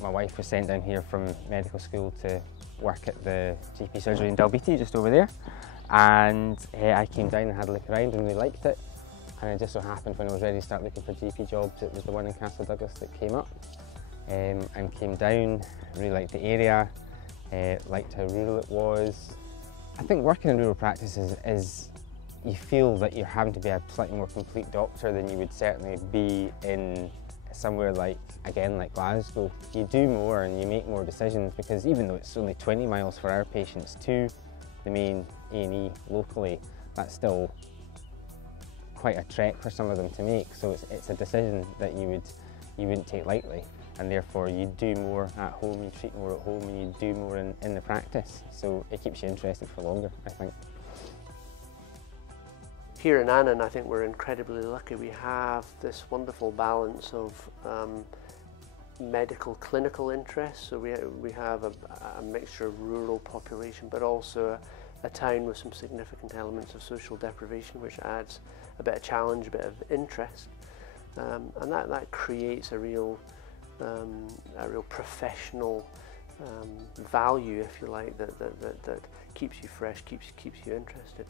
My wife was sent down here from medical school to work at the GP surgery in Dalbeattie, just over there, and I came down and had a look around and really liked it. And it just so happened when I was ready to start looking for GP jobs, it was the one in Castle Douglas that came up, and came down. Really liked the area, liked how rural it was. I think working in rural practice is you feel that you're having to be a slightly more complete doctor than you would certainly be in somewhere like, again, like Glasgow. You do more and you make more decisions, because even though it's only 20 miles for our patients to the main A&E locally, that's still quite a trek for some of them to make. So it's a decision that you wouldn't take lightly, and therefore you do more at home, you treat more at home, and you do more in the practice. So it keeps you interested for longer, I think. Here in Annan, I think we're incredibly lucky. We have this wonderful balance of medical clinical interests. So we have a mixture of rural population, but also a town with some significant elements of social deprivation, which adds a bit of challenge, a bit of interest, and that creates a real professional value, if you like, that keeps you fresh, keeps you interested.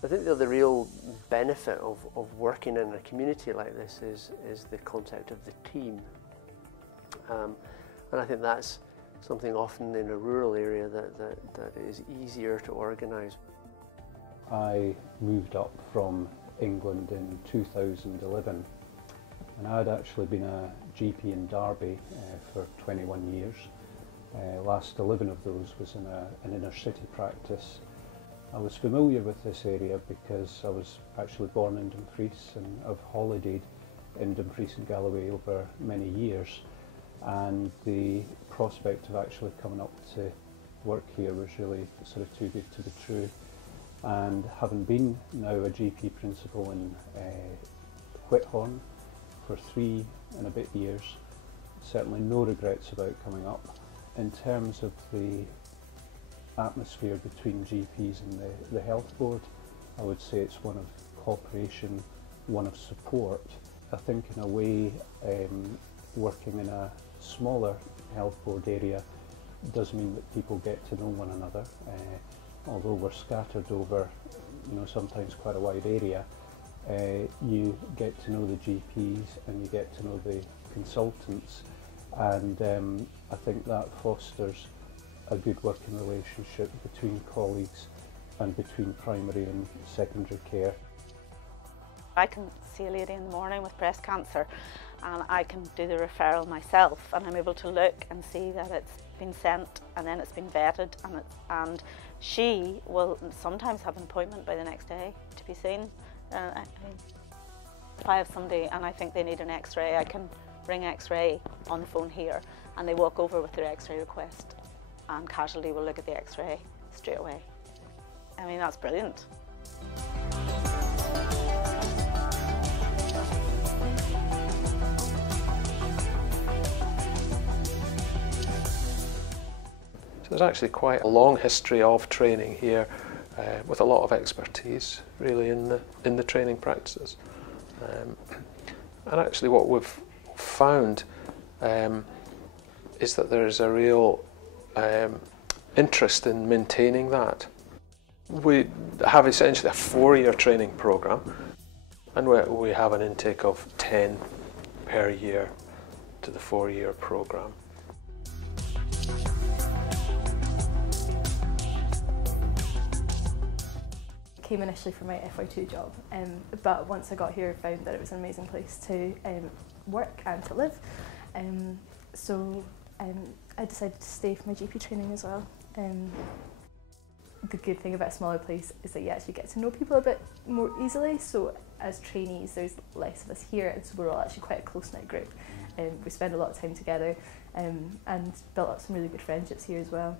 I think the real benefit of working in a community like this is the concept of the team, and I think that's something often in a rural area that is easier to organise. I moved up from England in 2011, and I had actually been a GP in Derby for 21 years. Last 11 of those was in an inner city practice. I was familiar with this area because I was actually born in Dumfries, and I've holidayed in Dumfries and Galloway over many years, and the prospect of actually coming up to work here was really sort of too good to be true. And having been now a GP principal in Whithorn for 3 and a bit years, certainly no regrets about coming up. In terms of the atmosphere between GPs and the health board, I would say it's one of cooperation, one of support. I think in a way working in a smaller health board area does mean that people get to know one another. Although we're scattered over, sometimes quite a wide area, you get to know the GPs and you get to know the consultants, and I think that fosters a good working relationship between colleagues and between primary and secondary care. I can see a lady in the morning with breast cancer, and I can do the referral myself, and I'm able to look and see that it's been sent and then it's been vetted, and she will sometimes have an appointment by the next day to be seen. If I have somebody and I think they need an X-ray, I can ring X-ray on the phone here, and they walk over with their X-ray request, and Casualty will look at the X-ray straight away. I mean, that's brilliant. So there's actually quite a long history of training here, with a lot of expertise really in the training practices. And actually what we've found is that there is a real interest in maintaining that. We have essentially a 4-year training programme, and we have an intake of 10 per year to the 4-year programme. Came initially for my FY2 job, but once I got here I found that it was an amazing place to work and to live, so I decided to stay for my GP training as well. The good thing about a smaller place is that you actually get to know people a bit more easily, so as trainees there's less of us here, and so we're all actually quite a close-knit group. We spend a lot of time together, and built up some really good friendships here as well.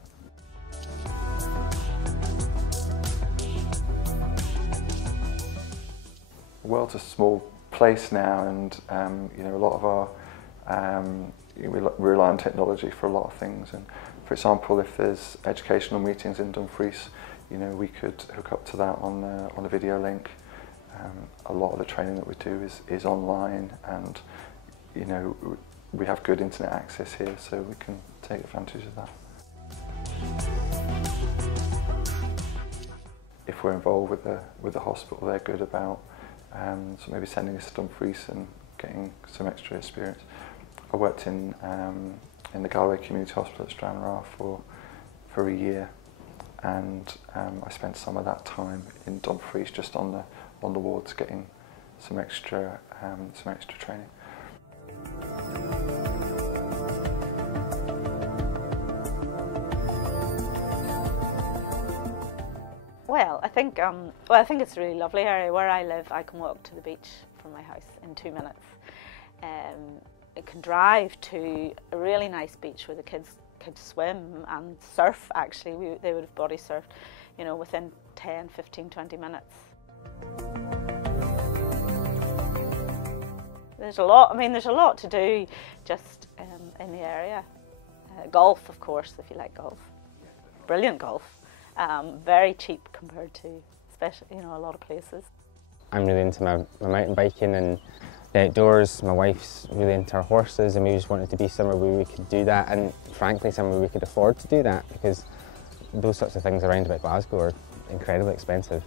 Well, it's a small place now, and a lot of our we rely on technology for a lot of things. And for example, if there's educational meetings in Dumfries, we could hook up to that on a video link. A lot of the training that we do is online, and we have good internet access here, so we can take advantage of that. If we're involved with the hospital, they're good about so maybe sending us to Dumfries and getting some extra experience. I worked in the Galloway Community Hospital at Stranraer for a year, and I spent some of that time in Dumfries just on the wards getting some extra training. Well, I think it's a really lovely area. Where I live, I can walk to the beach from my house in 2 minutes. I can drive to a really nice beach where the kids could swim and surf. Actually, they would have body surfed, you know, within 10, 15, 20 minutes. There's a lot. I mean, there's a lot to do just in the area. Golf, of course, if you like golf. Brilliant golf. Very cheap compared to, especially, you know, a lot of places. I'm really into my mountain biking and the outdoors. My wife's really into her horses, and we just wanted to be somewhere where we could do that, and frankly somewhere we could afford to do that, because those sorts of things around about Glasgow are incredibly expensive.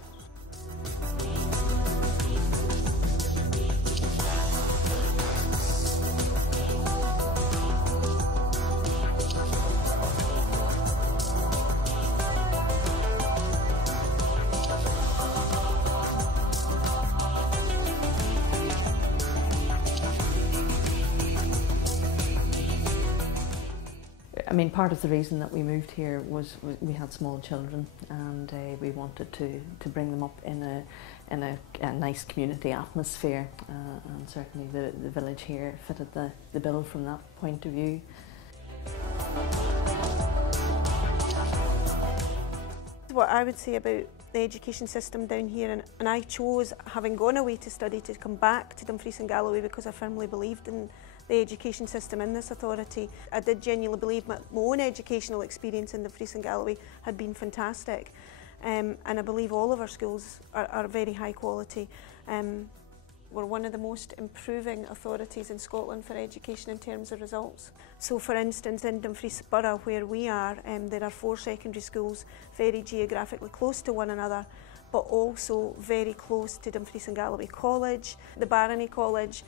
I mean, part of the reason that we moved here was we had small children, and we wanted to bring them up in a nice community atmosphere, and certainly the village here fitted the bill from that point of view. What I would say about the education system down here, and I chose, having gone away to study, to come back to Dumfries and Galloway because I firmly believed in the education system in this authority. I did genuinely believe my own educational experience in Dumfries and Galloway had been fantastic, and I believe all of our schools are very high quality. We're one of the most improving authorities in Scotland for education in terms of results. So for instance, in Dumfries Borough where we are, there are 4 secondary schools very geographically close to one another, but also very close to Dumfries and Galloway College, the Barony College,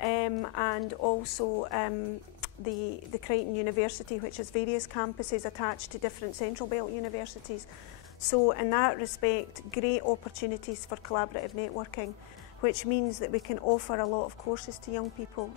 and also the Crichton University, which has various campuses attached to different Central Belt universities. So in that respect, great opportunities for collaborative networking, which means that we can offer a lot of courses to young people.